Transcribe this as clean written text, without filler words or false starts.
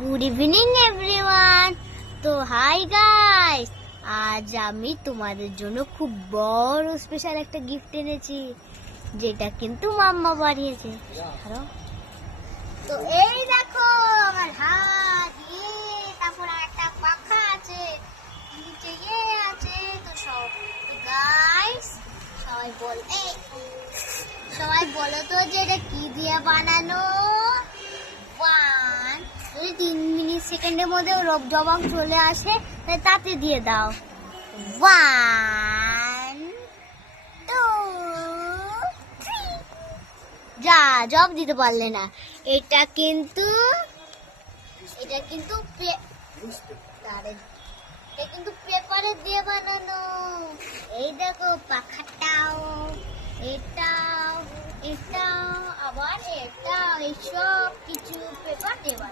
Good evening everyone. তো hi guys, আজ আমি তোমাদের জন্য খুব বড় স্পেশাল একটা গিফট এনেছি, যেটা কিন্তু মাম্মা বানিয়েছে। তো এই দেখো আমার হাত, তারপর একটা পাখা আছে, নিচে আছে। তো সব তো গাইস সবাই বলো তো যে এটা কি দিয়ে বানানো। 3 সেকেন্ডের মধ্যে জবাব চলে আসে, তাই তাতে দিয়ে দাও। 1 2 3। যা জব দিতে পারলে না। এটা কিন্তু পেপারে দিয়ে বানানো। এই দেখো পাখাটাও, এটাও, আবার এটাও, এই সব কিছু পেপার দিয়ে বানানো।